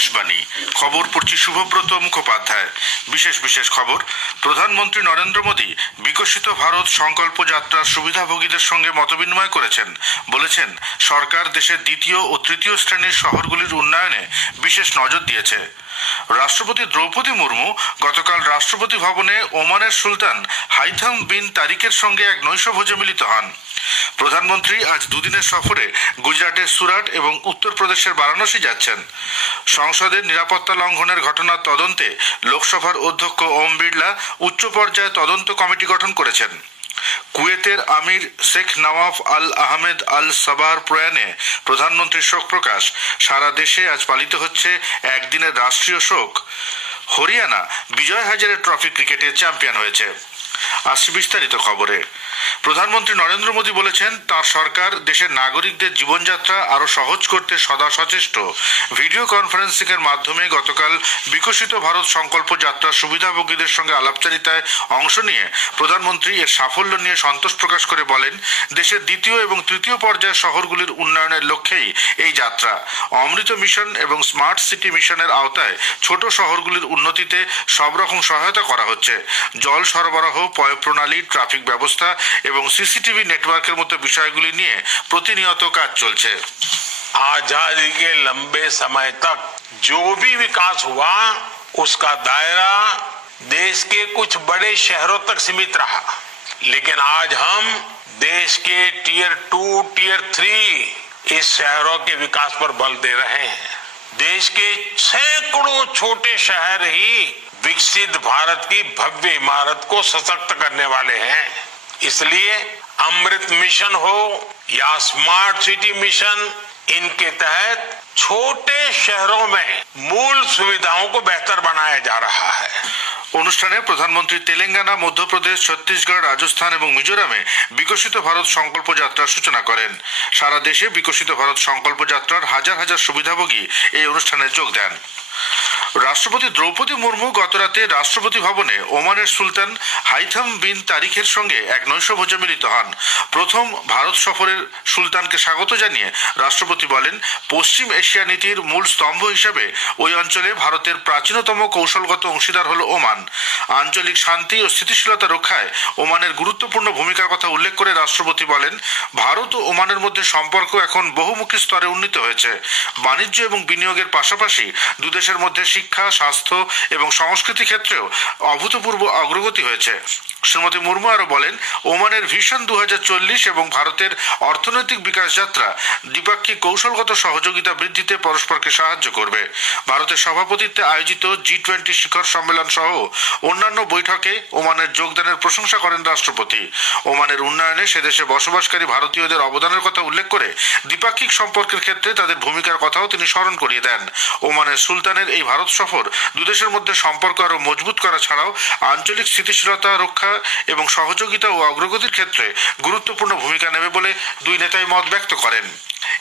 আকাশবাণী খবর পড়ছি শুভব্রত মুখোপাধ্যায়। বিশেষ খবর। প্রধানমন্ত্রী নরেন্দ্র মোদী বিকশিত ভারত সংকল্প যাত্রার সুবিধাভোগীদের সঙ্গে মতবিনিময় করেছেন। বলেছেন, সরকার দেশের দ্বিতীয় ও তৃতীয় শ্রেণীর শহরগুলির উন্নয়নে বিশেষ নজর দিয়েছে। রাষ্ট্রপতি দ্রৌপদী মুর্মু গতকাল রাষ্ট্রপতি ভবনে ওমানের সুলতান হাইথাম বিন তারিকের সঙ্গে এক নৈশভোজে মিলিত হন। প্রধানমন্ত্রী আজ দুদিনের সফরে গুজরাটের সুরাট এবং উত্তরপ্রদেশের বারাণসী যাচ্ছেন। সংসদের নিরাপত্তা লঙ্ঘনের ঘটনার তদন্তে লোকসভার অধ্যক্ষ ওম বিড়লা উচ্চ পর্যায়ে তদন্ত কমিটি গঠন করেছেন। কুয়েতের আমির শেখ নওয়াফ আল আহমেদ আল সাবার প্রয়াণে প্রধানমন্ত্রীর শোক প্রকাশ। সারা দেশে আজ পালিত হচ্ছে একদিনের রাষ্ট্রীয় শোক। হরিয়ানা বিজয় হাজারে ট্রফি ক্রিকেটে চ্যাম্পিয়ন হয়েছে। আসছে বিস্তারিত খবরে। প্রধানমন্ত্রী নরেন্দ্র মোদী বলেছেন, তাঁর সরকার দেশের নাগরিকদের জীবনযাত্রা আরও সহজ করতে সদা সচেষ্ট। ভিডিও কনফারেন্সিং এর মাধ্যমে গতকাল বিকশিত ভারত সংকল্প যাত্রার সুবিধাভোগীদের সঙ্গে আলাপচারিতায় অংশ নিয়ে প্রধানমন্ত্রী এর সাফল্য নিয়ে সন্তোষ প্রকাশ করে বলেন, দেশের দ্বিতীয় এবং তৃতীয় পর্যায়ের শহরগুলির উন্নয়নের লক্ষ্যেই এই যাত্রা। অমৃত মিশন এবং স্মার্ট সিটি মিশনের আওতায় ছোট শহরগুলির উন্নতিতে সব রকম সহায়তা করা হচ্ছে। জল সরবরাহ, পয়ঃপ্রণালী, ট্রাফিক ব্যবস্থা এবং सीसीटीवी नेटवर्केर मতো বিষয়গুলি নিয়ে প্রতিনিয়ত কাজ চলছে। आजादी के लंबे समय तक जो भी विकास हुआ उसका दायरा देश के कुछ बड़े शहरों तक सीमित रहा, लेकिन आज हम देश के टियर 2, टियर 3 इस शहरों के विकास पर बल दे रहे हैं। देश के सैकड़ों छोटे शहर ही विकसित भारत की भव्य इमारत को सशक्त करने वाले हैं। इसलिए अमृत मिशन हो या स्मार्ट सिटी मिशन, इनके तहत छोटे शहरों में मूल सुविधाओं को बेहतर बनाया जा रहा है। অনুষ্ঠানে প্রধানমন্ত্রী তেলেঙ্গানা, মধ্যপ্রদেশ, ছত্তিশগড়, রাজস্থান এবং মিজোরামে বিকশিত ভারত সংকল্প যাত্রার সূচনা করেন। সারা দেশে বিকশিত ভারত সংকল্প যাত্রার হাজার হাজার সুবিধাভোগী এই অনুষ্ঠানে যোগ দেন। রাষ্ট্রপতি দ্রৌপদী মুর্মু গতরাতে রাষ্ট্রপতি ভবনে ওমানের সুলতান হাইথাম বিন তারিকের সঙ্গে এক নৈশভোজে মিলিত হন। প্রথম ভারত সফরের সুলতানকে স্বাগত জানিয়ে রাষ্ট্রপতি বলেন, পশ্চিম এশিয়া নীতির মূল স্তম্ভ হিসেবে ওই অঞ্চলে ভারতের প্রাচীনতম কৌশলগত অংশীদার হল ওমান। আঞ্চলিক শান্তি ও স্থিতিশীলতা রক্ষায় ওমানের গুরুত্বপূর্ণ ভূমিকার কথা উল্লেখ করে রাষ্ট্রপতি বলেন, ভারত ও ওমানের মধ্যে সম্পর্ক এখন বহুমুখী স্তরে উন্নীত হয়েছে। বাণিজ্য এবং বিনিয়োগের পাশাপাশি দুদেশের মধ্যে শিক্ষা, স্বাস্থ্য এবং সংস্কৃতি ক্ষেত্রেও অভূতপূর্ব অগ্রগতি হয়েছে। শ্রীমতী মুর্মু আরও বলেন, ওমানের ভিশন 2040 এবং ভারতের অর্থনৈতিক বিকাশ যাত্রা দ্বিপাক্ষিক কৌশলগত সহযোগিতা বৃদ্ধিতে পরস্পরকে সাহায্য করবে। ভারতের সভাপতিত্বে আয়োজিত G20 শিখর সম্মেলন সহ অন্যান্য বৈঠকে ওমানের যোগদানের প্রশংসা করেন রাষ্ট্রপতি। ওমানের উন্নয়নে সেদেশে বসবাসকারী ভারতীয়দের অবদানের কথা উল্লেখ করে দ্বিপাক্ষিক সম্পর্কের ক্ষেত্রে তাদের ভূমিকার কথাও তিনি স্মরণ করিয়ে দেন। ওমানের সুলতানের এই ভারত সফর দুদেশের মধ্যে সম্পর্ক আরও মজবুত করা ছাড়াও আঞ্চলিক স্থিতিশীলতা রক্ষা এবং সহযোগিতা ও অগ্রগতির ক্ষেত্রে গুরুত্বপূর্ণ ভূমিকা নেবে বলে দুই নেতাই মত ব্যক্ত করেন।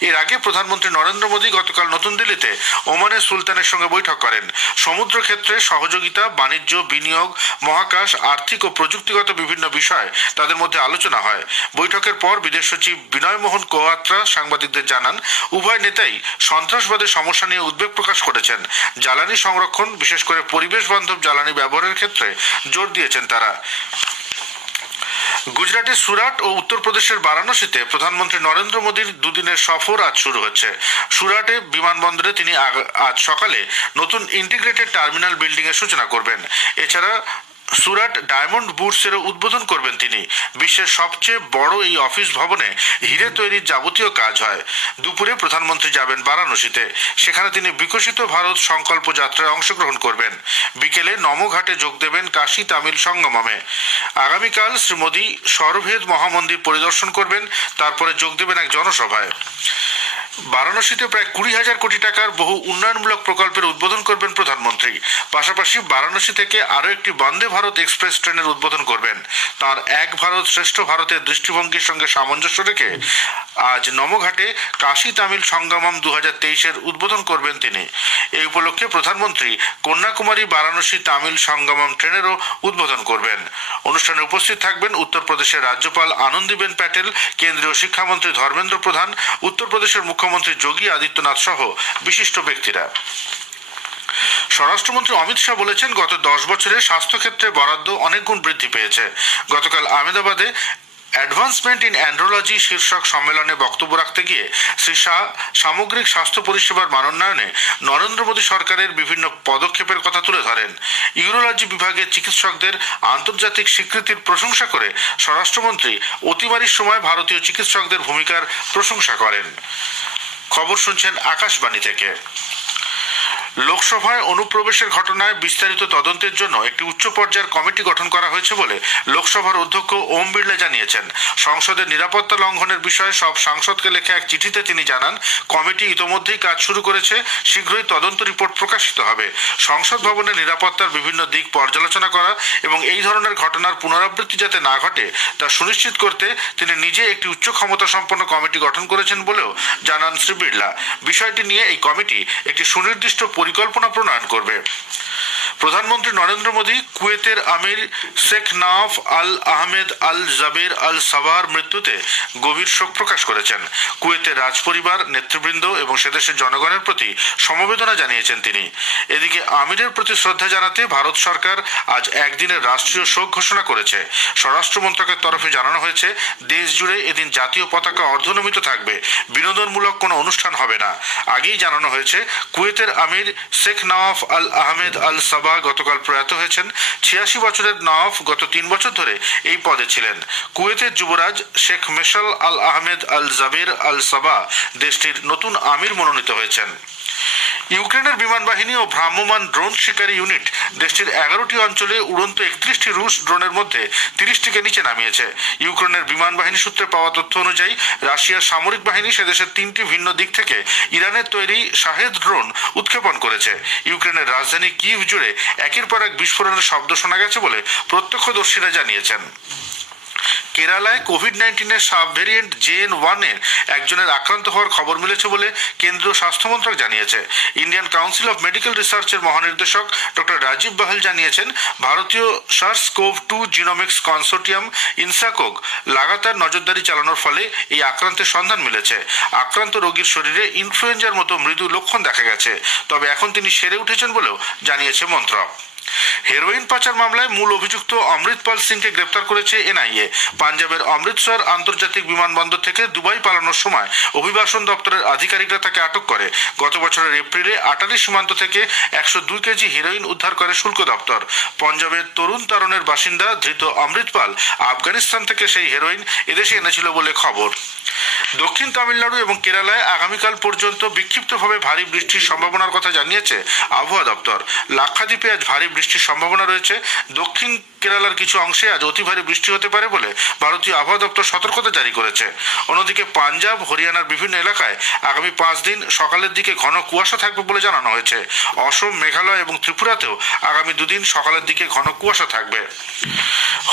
এর আগে প্রধানমন্ত্রী নরেন্দ্র মোদী গতকাল নতুন দিল্লিতে ওমানের সুলতানের সঙ্গে বৈঠক করেন। সমুদ্র ক্ষেত্রে সহযোগিতা, বাণিজ্য, বিনিয়োগ, মহাকাশ, আর্থিক ও প্রযুক্তিগত বিভিন্ন বিষয় তাদের মধ্যে আলোচনা হয়। বৈঠকের পর বিদেশ সচিব বিনয় মোহন কোয়াত্রা সাংবাদিকদের জানান, উভয় নেতাই সন্ত্রাসবাদের সমস্যা নিয়ে উদ্বেগ প্রকাশ করেছেন। জ্বালানি সংরক্ষণ, বিশেষ করে পরিবেশ বান্ধব জ্বালানি ব্যবহারের ক্ষেত্রে জোর দিয়েছেন তারা। গুজরাটের সুরাট ও উত্তরপ্রদেশের বারাণসীতে প্রধানমন্ত্রী নরেন্দ্র মোদীর দুদিনের সফর আজ শুরু হচ্ছে। সুরাটে বিমানবন্দরে তিনি আজ সকালে নতুন ইন্টিগ্রেটেড টার্মিনাল বিল্ডিং এর সূচনা করবেন। এছাড়া সুরাট ডায়মন্ড বুটসেরও উদ্বোধন করবেন তিনি। বিশ্বের সবচেয়ে বড় এই অফিস ভবনে হিরে তৈরির যাবতীয় কাজ হয়। দুপুরে প্রধানমন্ত্রী যাবেন বারাণসীতে। সেখানে তিনি বিকশিত ভারত সংকল্প যাত্রায় অংশগ্রহণ করবেন। বিকেলে নমঘাটে যোগ দেবেন কাশী তামিল সঙ্গমে। আগামীকাল শ্রী মোদী সরভেদ মহামন্দির পরিদর্শন করবেন, তারপরে যোগ দেবেন এক জনসভায়। বারাণসীতে প্রায় 20,000 কোটি টাকার বহু উন্নয়নমূলক প্রকল্পের উদ্বোধন করবেন প্রধানমন্ত্রী। পাশাপাশি বারাণসী থেকে আরও একটি বন্দে ভারত এক্সপ্রেস ট্রেনের উদ্বোধন করবেন। তার এক ভারত শ্রেষ্ঠ ভারতের দৃষ্টিভঙ্গির সঙ্গে সামঞ্জস্য রেখে আজ নমঘাটে কাশী তামিল সঙ্গমম 2023-এর উদ্বোধন করবেন তিনি। এই উপলক্ষে প্রধানমন্ত্রী কন্যাকুমারী বারাণসী তামিল সঙ্গমম ট্রেনেরও উদ্বোধন করবেন। অনুষ্ঠানে উপস্থিত থাকবেন উত্তরপ্রদেশের রাজ্যপাল আনন্দীবেন প্যাটেল, কেন্দ্রীয় শিক্ষামন্ত্রী ধর্মেন্দ্র প্রধান, উত্তরপ্রদেশের মুখ্যমন্ত্রী যোগী আদিত্যনাথ সহ বিশিষ্ট ব্যক্তিরা। স্বরাষ্ট্রমন্ত্রী অমিত শাহ বলেছেন, গত 10 বছরে স্বাস্থ্যক্ষেত্রে বরাদ্দ অনেক গুণ বৃদ্ধি পেয়েছে। গতকাল আহমেদাবাদে অ্যাডভান্সমেন্ট ইন অ্যান্ড্রোলজি শীর্ষক সম্মেলনে বক্তব্য রাখতে গিয়ে শ্রী শাহ সামগ্রিক স্বাস্থ্য পরিষেবার মানোন্নয়নে নরেন্দ্র মোদী সরকারের বিভিন্ন পদক্ষেপের কথা তুলে ধরেন। ইউরোলজি বিভাগের চিকিৎসকদের আন্তর্জাতিক স্বীকৃতির প্রশংসা করে স্বরাষ্ট্রমন্ত্রী অতিমারির সময় ভারতীয় চিকিৎসকদের ভূমিকার প্রশংসা করেন। খবর শুনছেন আকাশবাণী থেকে। লোকসভায় অনুপ্রবেশের ঘটনায় বিস্তারিত তদন্তের জন্য একটি উচ্চ পর্যায়ের কমিটি গঠন করা হয়েছে বলে লোকসভার অধ্যক্ষ ওম বিড়লা জানিয়েছেন। সংসদের নিরাপত্তা লঙ্ঘনের বিষয়ে সব সাংসদকে লেখা এক চিঠিতে তিনি জানান, কমিটি ইতোমধ্যেই কাজ শুরু করেছে, শীঘ্রই তদন্ত রিপোর্ট প্রকাশিত হবে। সংসদ ভবনের নিরাপত্তার বিভিন্ন দিক পর্যালোচনা করা এবং এই ধরনের ঘটনার পুনরাবৃত্তি যাতে না ঘটে তা সুনিশ্চিত করতে তিনি নিজে একটি উচ্চ ক্ষমতা সম্পন্ন কমিটি গঠন করেছেন বলেও জানান শ্রী বিড়লা। বিষয়টি নিয়ে এই কমিটি একটি সুনির্দিষ্ট পরিকল্পনা প্রণয়ন করবে। প্রধানমন্ত্রী নরেন্দ্র মোদী কুয়েতের আমির শেখ নওয়াফ আল আহমেদ আল জাবের আল সাবাহর মৃত্যুতে গভীর শোক প্রকাশ করেছেন। কুয়েতের রাজপরিবার, নেতৃবৃন্দ এবং সেদেশের জনগণের প্রতি সমবেদনা জানিয়েছেন তিনি। এদিকে আমিরের প্রতি শ্রদ্ধা জানাতে ভারত সরকার আজ একদিনের রাষ্ট্রীয় শোক ঘোষণা করেছে। স্বরাষ্ট্র মন্ত্রকের তরফে জানানো হয়েছে, দেশ জুড়ে এদিন জাতীয় পতাকা অর্ধনমিত থাকবে, বিনোদনমূলক কোনো অনুষ্ঠান হবে না। আগেই জানানো হয়েছে, কুয়েতের আমির শেখ নওয়াফ আল আহমেদ আল সাবাহ গতকাল প্রয়াত হয়েছেন। 86 বছরের নওয়াফ গত 3 বছর ধরে এই পদে ছিলেন। কুয়েতের যুবরাজ শেখ মেশাল আল আহমেদ আল জাবের আল সাবাহ দেশটির নতুন আমির মনোনীত হয়েছেন। ইউক্রেনের বিমান বাহিনী ও ভ্রাম্যমাণ ড্রোন শিকারী ইউনিট দেশটির 11টি অঞ্চলে উড়ন্ত 31টি রুশ ড্রোনের মধ্যে 30টিকে নিচে নামিয়েছে। ইউক্রেনের বিমান বাহিনী সূত্রে পাওয়া তথ্য অনুযায়ী রাশিয়ার সামরিক বাহিনী সেদেশের 3টি ভিন্ন দিক থেকে ইরানের তৈরি শাহেদ ড্রোন উৎক্ষেপণ করেছে। ইউক্রেনের রাজধানী কিয়েভ জুড়ে একের পর এক বিস্ফোরণের শব্দ শোনা গেছে বলে প্রত্যক্ষদর্শীরা জানিয়েছেন। কেরালায় কোভিড-19 সাব ভেরিয়েন্ট JN.1 এর একজনের আক্রান্ত হওয়ার খবর মিলেছে বলে কেন্দ্রীয় স্বাস্থ্যমন্ত্রক জানিয়েছে। ইন্ডিয়ান কাউন্সিল অফ মেডিকেল রিসার্চের মহানির্দেশক ডক্টর রাজীব বাহল জানিয়েছেন, ভারতীয় SARS-CoV-2 জিনোমিক্স কনসোর্টিয়াম ইনসাকোগ লাগাতার নজরদারি চালানোর ফলে এই আক্রান্তের সন্ধান মিলেছে। আক্রান্ত রোগীর শরীরে ইনফ্লুয়েঞ্জার মতো মৃদু লক্ষণ দেখা গেছে, তবে এখন তিনি সেরে উঠেছেন বলেও জানিয়েছে মন্ত্রক। হেরোইন পাচার মামলায় মূল অভিযুক্ত অমৃতপাল সিংকে গ্রেপ্তার করেছে NIA। পাঞ্জাবের অমৃতসর আন্তর্জাতিক বিমানবন্দর থেকে দুবাই পালানোর সময় অভিবাসন দপ্তরের আধিকারিকরা তাকে আটক করে। গত বছরের এপ্রিলে আটারি সীমান্ত থেকে 102 কেজি হেরোইন উদ্ধার করে শুল্ক দপ্তর। পঞ্জাবের তরুণ তারণের বাসিন্দা ধৃত অমৃতপাল আফগানিস্তান থেকে সেই হেরোইন এদেশে এনেছিল বলে খবর। দক্ষিণ তামিলনাড়ু এবং কেরালায় আগামীকাল পর্যন্ত বিক্ষিপ্তভাবে ভারী বৃষ্টির সম্ভাবনার কথা জানিয়েছে আবহাওয়া দপ্তর। লাক্ষাদ্বীপে আজ ভারী বৃষ্টির সম্ভাবনা রয়েছে। দক্ষিণ কেরালার কিছু অংশে আজ অতি ভারী বৃষ্টি হতে পারে বলে ভারতীয় আবহাওয়া দপ্তর সতর্কতা জারি করেছে। অন্যদিকে পাঞ্জাব, হরিয়ানার বিভিন্ন এলাকায় আগামী 5 দিন সকালের দিকে ঘন কুয়াশা থাকবে বলে জানানো হয়েছে। অসম, মেঘালয় এবং ত্রিপুরাতেও আগামী 2 দিন সকালের দিকে ঘন কুয়াশা থাকবে।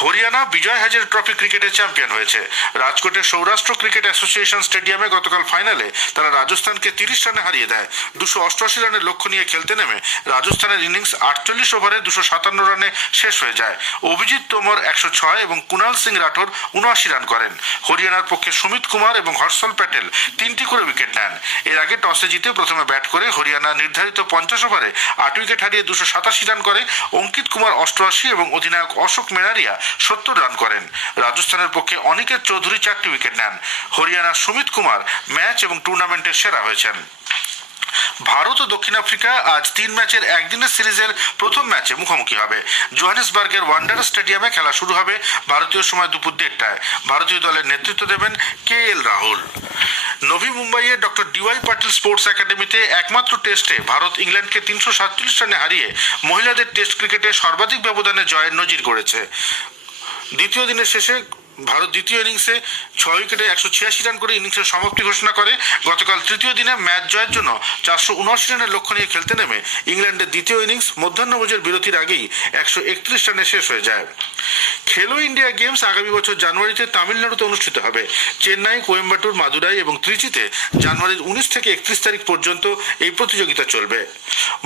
হরিয়ানা বিজয় হাজারে ট্রফি ক্রিকেটে চ্যাম্পিয়ন হয়েছে। রাজকোটের সৌরাষ্ট্র ক্রিকেট অ্যাসোসিয়েশন স্টেডিয়ামে গতকাল ফাইনালে তারা রাজস্থানকে 30 রানে হারিয়ে দেয়। 288 রানের লক্ষ্য নিয়ে খেলতে নেমে রাজস্থানের ইনিংস 48 ওভারে 257 রানে শেষ হয়ে যায়। অভিজিৎ তোমর 106 এবং কুনাল সিং রাঠোর 79 রান করেন। হরিয়ানার পক্ষে সুমিত কুমার এবং হর্ষল প্যাটেল 3টি করে উইকেট নেন। এর আগে টসে জিতে প্রথমে ব্যাট করে হরিয়ানা নির্ধারিত 50 ওভারে 8 উইকেট হারিয়ে 287 রান করে। অঙ্কিত কুমার 88 এবং অধিনায়ক অশোক মেরারিয়া 70 রান করেন। রাজস্থানের পক্ষে অনিকেত চৌধুরী 4টি উইকেট নেন। হরিয়ানার সুমিত কুমার ম্যাচ এবং টুর্নামেন্টের সেরা হয়েছেন। ভারত ও দক্ষিণ আফ্রিকা আজ 3 ম্যাচের একদিনের সিরিজের প্রথম ম্যাচে মুখোমুখি হবে। জোহানেসবার্গের ওয়ান্ডারার স্টেডিয়ামে খেলা শুরু হবে ভারতীয় সময় দুপুর 1টায়। ভারতীয় দলের নেতৃত্ব দেবেন KL রাহুল। নভি মুম্বাইয়ে ডক্টর DY পাটিল স্পোর্টস একাডেমিতে একমাত্র টেস্টে ভারত ইংল্যান্ডকে 347 রানে হারিয়ে মহিলাদের টেস্ট ক্রিকেটে সর্বাধিক ব্যবধানে জয়ের নজির গড়েছে। দ্বিতীয় দিনের শেষে ভারত দ্বিতীয় ইনিংসে 6 উইকেটে 186 রান করে ইনিংসের সমাপ্তি ঘোষণা করে। গতকাল তৃতীয় দিনে ম্যাচ জয়ের জন্য 479 রানের লক্ষ্য নিয়ে খেলতে নেমে ইংল্যান্ডের দ্বিতীয় ইনিংস মধ্যাহ্নভোজের বিরতির আগেই 131 রানে শেষ হয়ে যায়। খেলো ইন্ডিয়া গেমস আগামী বছর জানুয়ারিতে তামিলনাড়ুতে অনুষ্ঠিত হবে। চেন্নাই, কোয়েম্বাটুর, মাদুরাই এবং ত্রিচিতে জানুয়ারির 19 থেকে 31 তারিখ পর্যন্ত এই প্রতিযোগিতা চলবে।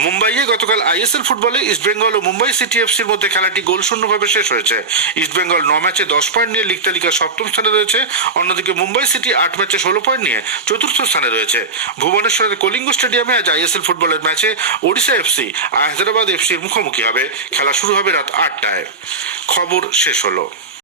মুম্বাইয়ে গতকাল ISL ফুটবলে ইস্টবেঙ্গল ও মুম্বাই সিটি FCর মধ্যে খেলাটি গোলশূন্যভাবে শেষ হয়েছে। ইস্টবেঙ্গল 9 ম্যাচে 10 পয়েন্ট নিয়ে লিগ লিগ তালিকার 7ম স্থানে রয়েছে। অন্যদিকে মুম্বাই সিটি 8 ম্যাচে 16 পয়েন্ট নিয়ে 4র্থ স্থানে রয়েছে। ভুবনেশ্বরের কলিঙ্গ স্টেডিয়ামে আজ আইএসএল ফুটবলের ম্যাচে ওড়িশা এফসি হায়দ্রাবাদ এফসির মুখোমুখি হবে। খেলা শুরু হবে রাত 8টায়। খবর শেষ হলো।